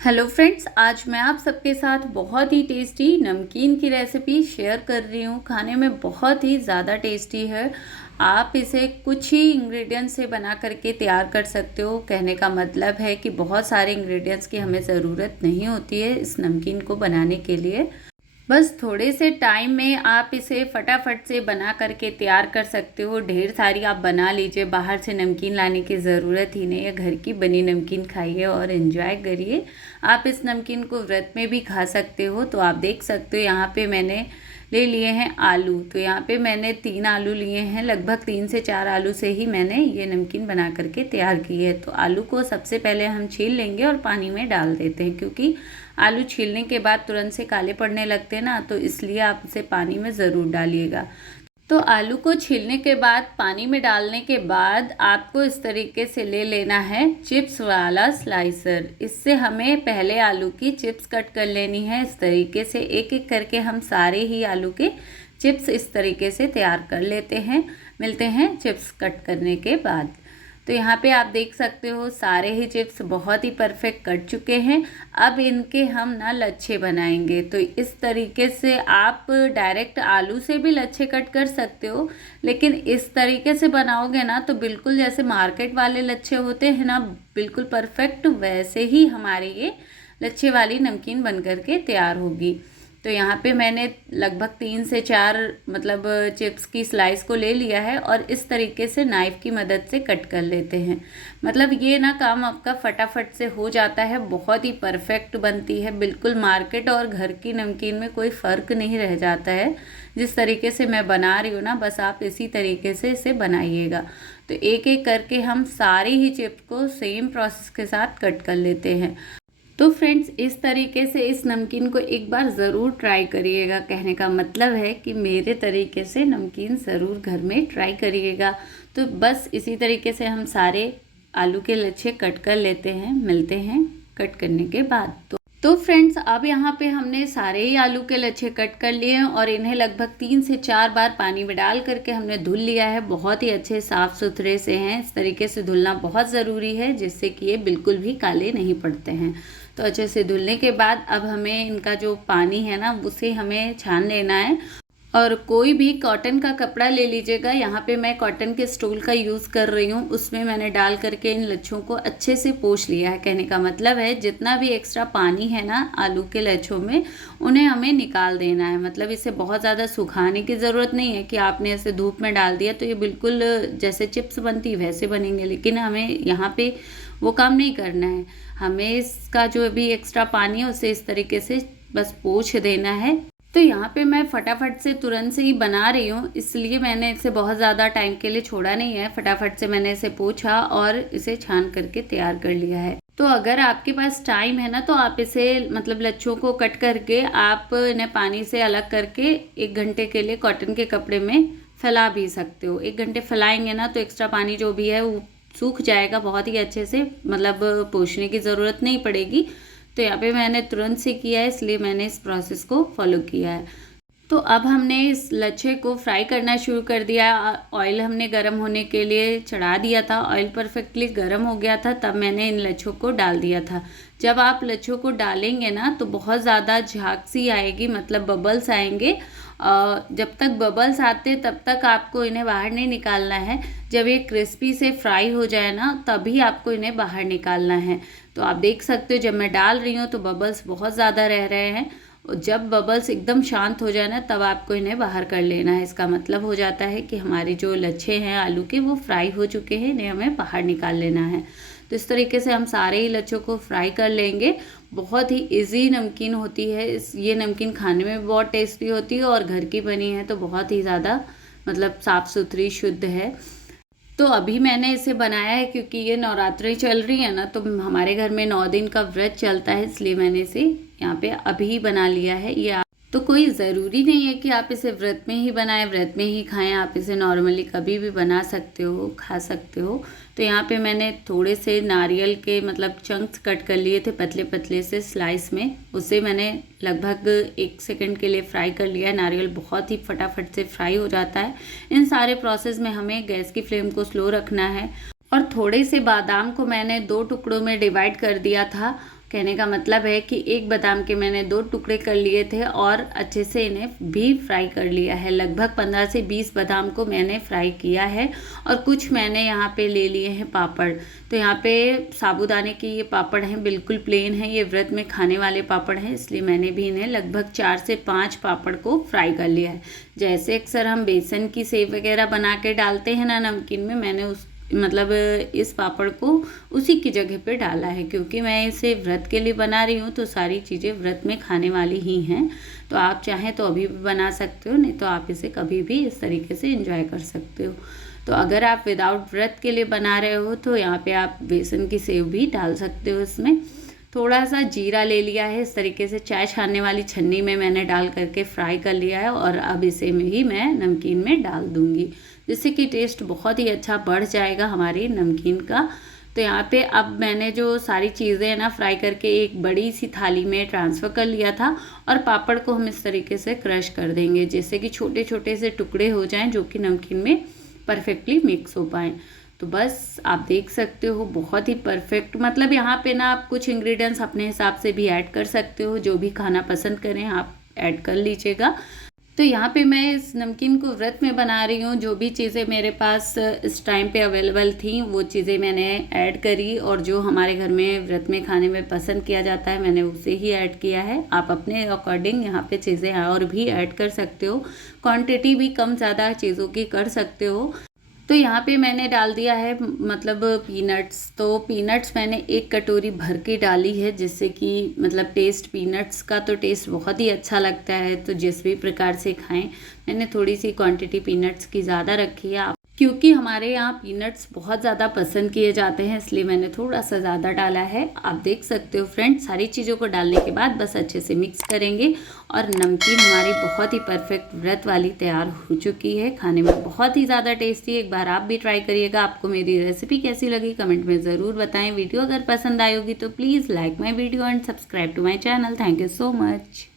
Hello friends, आज मैं आप सबके साथ बहुत ही टेस्टी नमकीन की रेसिपी शेयर कर रही हूँ। खाने में बहुत ही ज़्यादा टेस्टी है। आप इसे कुछ ही इंग्रेडिएंट्स से बना करके तैयार कर सकते हो। कहने का मतलब है कि बहुत सारे इंग्रेडिएंट्स की हमें ज़रूरत नहीं होती है इस नमकीन को बनाने के लिए। बस थोड़े से टाइम में आप इसे फटाफट से बना करके तैयार कर सकते हो। ढेर सारी आप बना लीजिए, बाहर से नमकीन लाने की ज़रूरत ही नहीं है। घर की बनी नमकीन खाइए और एंजॉय करिए। आप इस नमकीन को व्रत में भी खा सकते हो। तो आप देख सकते हो यहाँ पे मैंने ले लिए हैं आलू। तो यहाँ पे मैंने 3 आलू लिए हैं। लगभग 3 से 4 आलू से ही मैंने ये नमकीन बना करके तैयार की है। तो आलू को सबसे पहले हम छील लेंगे और पानी में डाल देते हैं, क्योंकि आलू छीलने के बाद तुरंत से काले पड़ने लगते हैं ना, तो इसलिए आप इसे पानी में ज़रूर डालिएगा। तो आलू को छीलने के बाद पानी में डालने के बाद आपको इस तरीके से ले लेना है चिप्स वाला स्लाइसर। इससे हमें पहले आलू की चिप्स कट कर लेनी है। इस तरीके से एक एक करके हम सारे ही आलू के चिप्स इस तरीके से तैयार कर लेते हैं। मिलते हैं चिप्स कट करने के बाद। तो यहाँ पे आप देख सकते हो सारे ही चिप्स बहुत ही परफेक्ट कट चुके हैं। अब इनके हम ना लच्छे बनाएंगे। तो इस तरीके से आप डायरेक्ट आलू से भी लच्छे कट कर सकते हो, लेकिन इस तरीके से बनाओगे ना तो बिल्कुल जैसे मार्केट वाले लच्छे होते हैं ना, बिल्कुल परफेक्ट वैसे ही हमारे ये लच्छे वाली नमकीन बन करके तैयार होगी। तो यहाँ पे मैंने लगभग 3 से 4 मतलब चिप्स की स्लाइस को ले लिया है और इस तरीके से नाइफ़ की मदद से कट कर लेते हैं। मतलब ये ना काम आपका फटाफट से हो जाता है, बहुत ही परफेक्ट बनती है। बिल्कुल मार्केट और घर की नमकीन में कोई फ़र्क नहीं रह जाता है। जिस तरीके से मैं बना रही हूँ ना, बस आप इसी तरीके से इसे बनाइएगा। तो एक एक करके हम सारी ही चिप्स को सेम प्रोसेस के साथ कट कर लेते हैं। तो फ्रेंड्स, इस तरीके से इस नमकीन को एक बार ज़रूर ट्राई करिएगा। कहने का मतलब है कि मेरे तरीके से नमकीन ज़रूर घर में ट्राई करिएगा। तो बस इसी तरीके से हम सारे आलू के लच्छे कट कर लेते हैं। मिलते हैं कट करने के बाद। तो फ्रेंड्स, अब यहाँ पे हमने सारे ही आलू के लच्छे कट कर लिए हैं और इन्हें लगभग 3 से 4 बार पानी में डाल करके हमने धुल लिया है। बहुत ही अच्छे साफ़ सुथरे से हैं। इस तरीके से धुलना बहुत ज़रूरी है, जिससे कि ये बिल्कुल भी काले नहीं पड़ते हैं। तो अच्छे से धुलने के बाद अब हमें इनका जो पानी है ना, उसे हमें छान लेना है। और कोई भी कॉटन का कपड़ा ले लीजिएगा। यहाँ पे मैं कॉटन के स्टूल का यूज़ कर रही हूँ। उसमें मैंने डाल करके इन लच्छों को अच्छे से पोंछ लिया है। कहने का मतलब है जितना भी एक्स्ट्रा पानी है ना आलू के लच्छों में, उन्हें हमें निकाल देना है। मतलब इसे बहुत ज़्यादा सुखाने की ज़रूरत नहीं है कि आपने इसे धूप में डाल दिया तो ये बिल्कुल जैसे चिप्स बनती वैसे बनेंगे, लेकिन हमें यहाँ पे वो काम नहीं करना है। हमें इसका जो भी एक्स्ट्रा पानी है उसे इस तरीके से बस पोंछ देना है। तो यहाँ पे मैं फटाफट से तुरंत से ही बना रही हूँ, इसलिए मैंने इसे बहुत ज़्यादा टाइम के लिए छोड़ा नहीं है। फटाफट से मैंने इसे पोंछा और इसे छान करके तैयार कर लिया है। तो अगर आपके पास टाइम है ना, तो आप इसे मतलब लच्छों को कट करके आप इन्हें पानी से अलग करके 1 घंटे के लिए कॉटन के कपड़े में फैला भी सकते हो। 1 घंटे फैलाएंगे ना तो एक्स्ट्रा पानी जो भी है वो सूख जाएगा बहुत ही अच्छे से। मतलब पोंछने की ज़रूरत नहीं पड़ेगी। तो यहाँ पे मैंने तुरंत से किया है, इसलिए मैंने इस प्रोसेस को फॉलो किया है। तो अब हमने इस लच्छे को फ्राई करना शुरू कर दिया। ऑयल हमने गर्म होने के लिए चढ़ा दिया था। ऑयल परफेक्टली गर्म हो गया था, तब मैंने इन लच्छों को डाल दिया था। जब आप लच्छों को डालेंगे ना तो बहुत ज़्यादा झाग सी आएगी, मतलब बबल्स आएंगे। जब तक बबल्स आते तब तक आपको इन्हें बाहर नहीं निकालना है। जब ये क्रिस्पी से फ्राई हो जाए ना, तभी आपको इन्हें बाहर निकालना है। तो आप देख सकते हो जब मैं डाल रही हूँ तो बबल्स बहुत ज़्यादा रह रहे हैं। और जब बबल्स एकदम शांत हो जाए ना, तब आपको इन्हें बाहर कर लेना है। इसका मतलब हो जाता है कि हमारे जो लच्छे हैं आलू के वो फ्राई हो चुके हैं, इन्हें हमें बाहर निकाल लेना है। तो इस तरीके से हम सारे ही लच्छों को फ्राई कर लेंगे। बहुत ही इजी नमकीन होती है। ये नमकीन खाने में बहुत टेस्टी होती है और घर की बनी है तो बहुत ही ज़्यादा मतलब साफ़ सुथरी शुद्ध है। तो अभी मैंने इसे बनाया है क्योंकि ये नवरात्रि चल रही है ना, तो हमारे घर में 9 दिन का व्रत चलता है, इसलिए मैंने इसे यहाँ पे अभी बना लिया है। ये तो कोई ज़रूरी नहीं है कि आप इसे व्रत में ही बनाएं, व्रत में ही खाएं। आप इसे नॉर्मली कभी भी बना सकते हो, खा सकते हो। तो यहाँ पे मैंने थोड़े से नारियल के मतलब चंक्स कट कर लिए थे पतले पतले से स्लाइस में। उसे मैंने लगभग 1 सेकंड के लिए फ्राई कर लिया है। नारियल बहुत ही फटाफट से फ्राई हो जाता है। इन सारे प्रोसेस में हमें गैस की फ्लेम को स्लो रखना है। और थोड़े से बादाम को मैंने 2 टुकड़ों में डिवाइड कर दिया था। कहने का मतलब है कि एक बादाम के मैंने 2 टुकड़े कर लिए थे और अच्छे से इन्हें भी फ्राई कर लिया है। लगभग 15 से 20 बादाम को मैंने फ्राई किया है और कुछ मैंने यहाँ पे ले लिए हैं पापड़। तो यहाँ पे साबूदाने के ये पापड़ हैं, बिल्कुल प्लेन है, ये व्रत में खाने वाले पापड़ हैं, इसलिए मैंने भी इन्हें लगभग 4 से 5 पापड़ को फ्राई कर लिया है। जैसे अक्सर हम बेसन की सेव वगैरह बना के डालते हैं ना नमकीन में, मैंने उस मतलब इस पापड़ को उसी की जगह पे डाला है, क्योंकि मैं इसे व्रत के लिए बना रही हूँ तो सारी चीज़ें व्रत में खाने वाली ही हैं। तो आप चाहें तो अभी भी बना सकते हो, नहीं तो आप इसे कभी भी इस तरीके से एंजॉय कर सकते हो। तो अगर आप विदाउट व्रत के लिए बना रहे हो तो यहाँ पे आप बेसन की सेव भी डाल सकते हो। इसमें थोड़ा सा जीरा ले लिया है, इस तरीके से चाय छानने वाली छन्नी में मैंने डाल करके फ्राई कर लिया है और अब इसे ही मैं नमकीन में डाल दूँगी, जिससे कि टेस्ट बहुत ही अच्छा बढ़ जाएगा हमारी नमकीन का। तो यहाँ पे अब मैंने जो सारी चीज़ें ना फ्राई करके एक बड़ी सी थाली में ट्रांसफ़र कर लिया था और पापड़ को हम इस तरीके से क्रश कर देंगे, जिससे कि छोटे छोटे से टुकड़े हो जाएं जो कि नमकीन में परफेक्टली मिक्स हो पाएँ। तो बस आप देख सकते हो बहुत ही परफेक्ट, मतलब यहाँ पे ना आप कुछ इंग्रेडिएंट्स अपने हिसाब से भी ऐड कर सकते हो, जो भी खाना पसंद करें आप ऐड कर लीजिएगा। तो यहाँ पे मैं इस नमकीन को व्रत में बना रही हूँ, जो भी चीज़ें मेरे पास इस टाइम पे अवेलेबल थी वो चीज़ें मैंने ऐड करी और जो हमारे घर में व्रत में खाने में पसंद किया जाता है मैंने उसे ही ऐड किया है। आप अपने अकॉर्डिंग यहाँ पे चीज़ें और भी ऐड कर सकते हो, क्वांटिटी भी कम ज़्यादा चीज़ों की कर सकते हो। तो यहाँ पे मैंने डाल दिया है मतलब पीनट्स। तो पीनट्स मैंने 1 कटोरी भर के डाली है, जिससे कि मतलब टेस्ट पीनट्स का तो टेस्ट बहुत ही अच्छा लगता है। तो जिस भी प्रकार से खाएं, मैंने थोड़ी सी क्वांटिटी पीनट्स की ज़्यादा रखी है, क्योंकि हमारे यहाँ पीनट्स बहुत ज़्यादा पसंद किए जाते हैं, इसलिए मैंने थोड़ा सा ज़्यादा डाला है। आप देख सकते हो फ्रेंड्स, सारी चीज़ों को डालने के बाद बस अच्छे से मिक्स करेंगे और नमकीन हमारी बहुत ही परफेक्ट व्रत वाली तैयार हो चुकी है। खाने में बहुत ही ज़्यादा टेस्टी है, एक बार आप भी ट्राई करिएगा। आपको मेरी रेसिपी कैसी लगी कमेंट में ज़रूर बताएं। वीडियो अगर पसंद आई होगी तो please like my video and subscribe to my channel. Thank you so much.